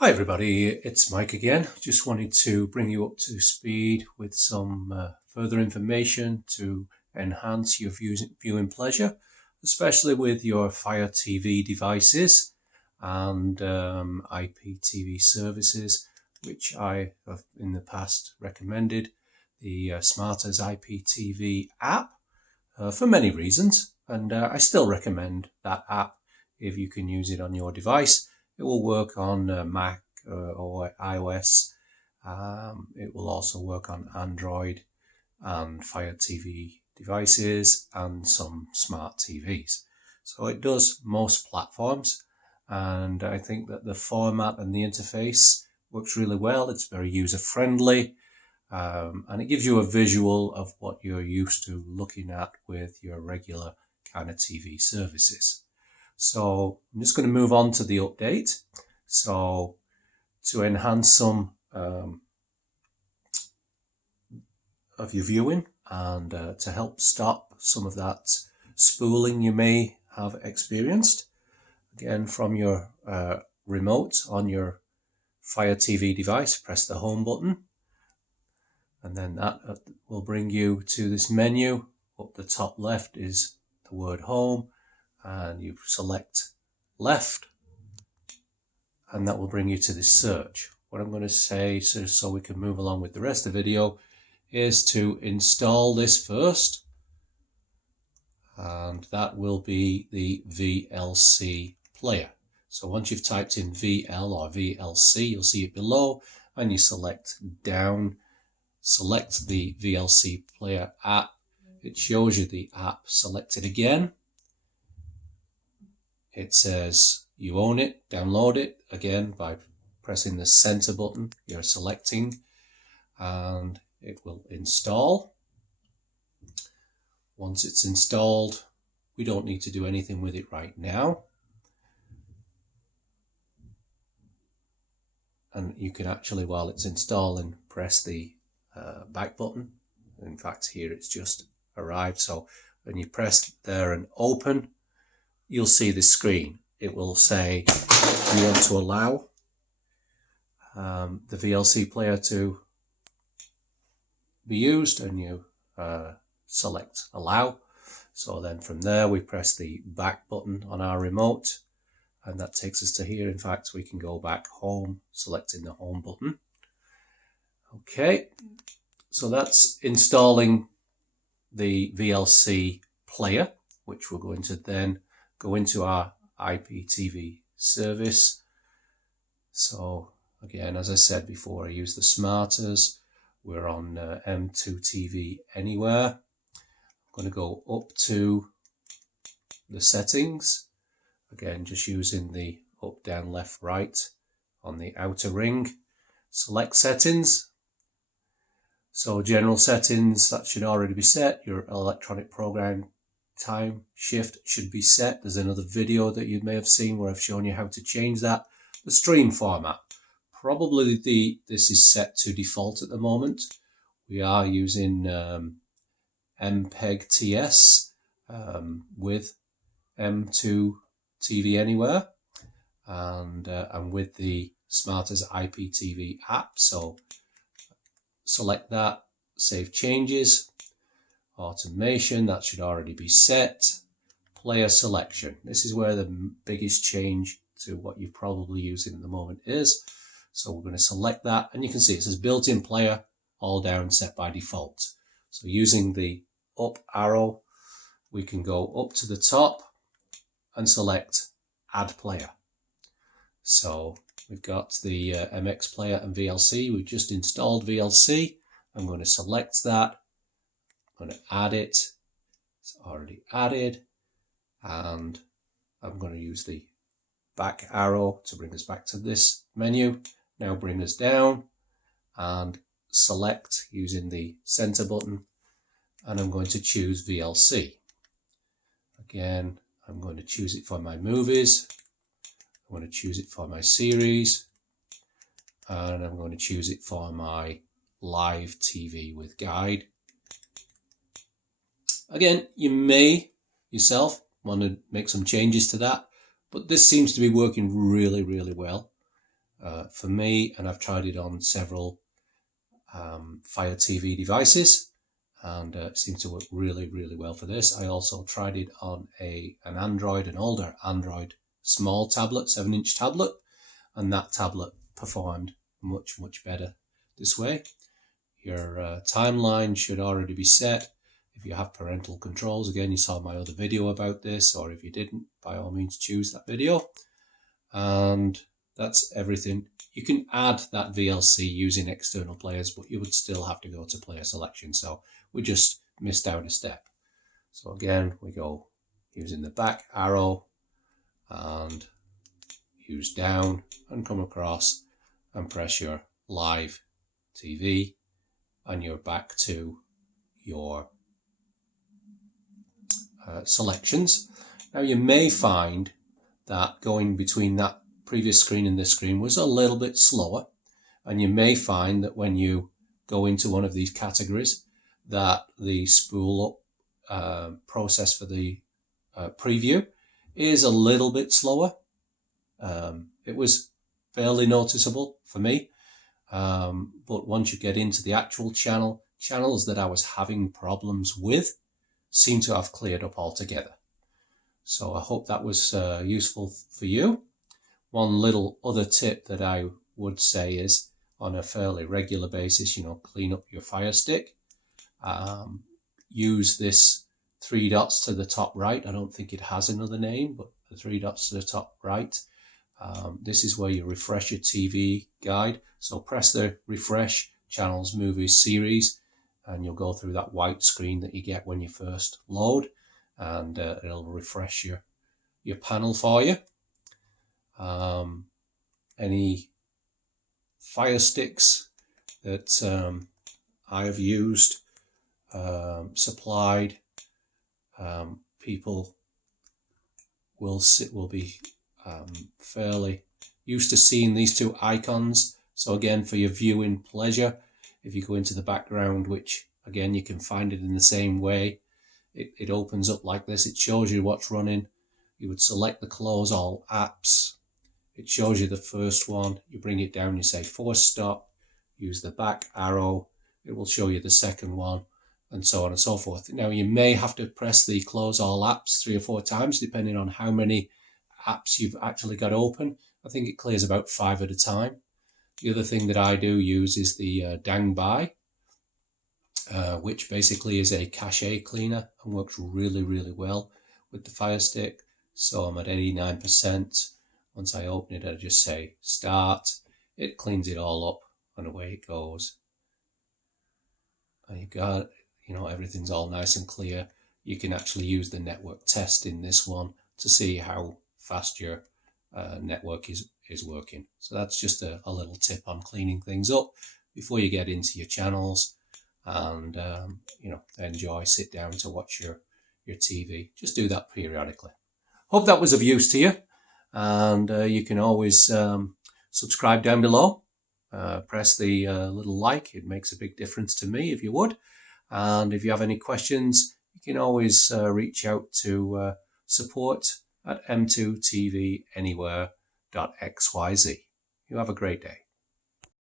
Hi everybody, it's Mike again. Just wanted to bring you up to speed with some further information to enhance your viewing pleasure, especially with your FireTV devices and IPTV services, which I have in the past recommended. The Smarters IPTV app for many reasons, and I still recommend that app if you can use it on your device. It will work on Mac or iOS. It will also work on Android and Fire TV devices and some smart TVs. So it does most platforms, and I think that the format and the interface works really well. It's very user-friendly, and it gives you a visual of what you're used to looking at with your regular kind of TV services. So I'm just going to move on to the update. So to enhance some of your viewing and to help stop some of that spooling you may have experienced, again from your remote on your Fire TV device, press the home button, and then that will bring you to this menu. Up the top left is the word home, and you select left, and that will bring you to this search. What I'm going to say, so we can move along with the rest of the video, is to install this first, and that will be the VLC player. So once you've typed in VL or VLC, you'll see it below, and you select down, select the VLC player app. It shows you the app. Select it again. It says you own it, download it, again by pressing the center button you're selecting, and it will install. Once it's installed, we don't need to do anything with it right now. And you can actually, while it's installing, press the back button. In fact, here it's just arrived. So when you press there and open, you'll see the screen. It will say you want to allow the VLC player to be used, and you select allow. So then from there we press the back button on our remote, and that takes us to here. In fact, we can go back home, selecting the home button. Okay, so that's installing the VLC player, which we're going to then go into our IPTV service. So again, as I said before, I use the Smarters. We're on M2TVanywhere. I'm going to go up to the settings. Again, just using the up, down, left, right on the outer ring. Select settings. So general settings, that should already be set. Your electronic program time shift should be set. There's another video that you may have seen where I've shown you how to change that. The stream format, probably this is set to default at the moment. We are using MPEG-TS with M2TVanywhere and with the Smarters IPTV app. So select that, save changes. Automation, that should already be set. Player selection, this is where the biggest change to what you're probably using at the moment is. So we're going to select that, and you can see it says built-in player, all down, set by default. So using the up arrow, we can go up to the top and select add player. So we've got the MX player and VLC. We've just installed VLC. I'm going to select that. I'm going to add it. It's already added, and I'm going to use the back arrow to bring us back to this menu. Now bring us down and select using the center button, and I'm going to choose VLC. Again, I'm going to choose it for my movies. I'm going to choose it for my series, and I'm going to choose it for my live TV with guide. Again, you may yourself want to make some changes to that, but this seems to be working really, really well. for me, and I've tried it on several FireTV devices, and it seems to work really, really well for this. I also tried it on an older Android small tablet, 7-inch tablet, and that tablet performed much, much better this way. Your timeline should already be set. If you have parental controls, again, you saw my other video about this, or if you didn't, by all means choose that video. And that's everything. You can add that VLC using external players, but you would still have to go to player selection. So we just missed out a step. So again, we go using the back arrow and use down and come across and press your live TV, and you're back to your selections. Now you may find that going between that previous screen and this screen was a little bit slower, and you may find that when you go into one of these categories that the spool up process for the preview is a little bit slower. It was fairly noticeable for me, but once you get into the actual channels that I was having problems with seem to have cleared up altogether. So I hope that was useful for you. One little other tip that I would say is, on a fairly regular basis, clean up your Fire Stick. Use this 3 dots to the top right. I don't think it has another name, but the 3 dots to the top right. This is where you refresh your TV guide. So press the refresh channels, movies, series, and you'll go through that white screen that you get when you first load, and it'll refresh your panel for you. Any Fire Sticks that I have used, supplied, people will be fairly used to seeing these two icons. So again, for your viewing pleasure, if you go into the background, which again you can find it in the same way, it opens up like this. It shows you what's running. You would select the close all apps. It shows you the first one. You bring it down, you say force stop, use the back arrow. It will show you the second one, and so on and so forth. Now you may have to press the close all apps 3 or 4 times, depending on how many apps you've actually got open. I think it clears about 5 at a time. The other thing that I do use is the Dang By, which basically is a cache cleaner and works really, really well with the Fire Stick. So I'm at 89%. Once I open it, I just say start. It cleans it all up, and away it goes. And you got, everything's all nice and clear. You can actually use the network test in this one to see how fast your network is working. So that's just a little tip on cleaning things up before you get into your channels and sit down to watch your TV. Just do that periodically. Hope that was of use to you, and you can always subscribe down below. Press the little like. It makes a big difference to me if you would. And if you have any questions, you can always reach out to support at M2TVanywhere.xyz. You have a great day.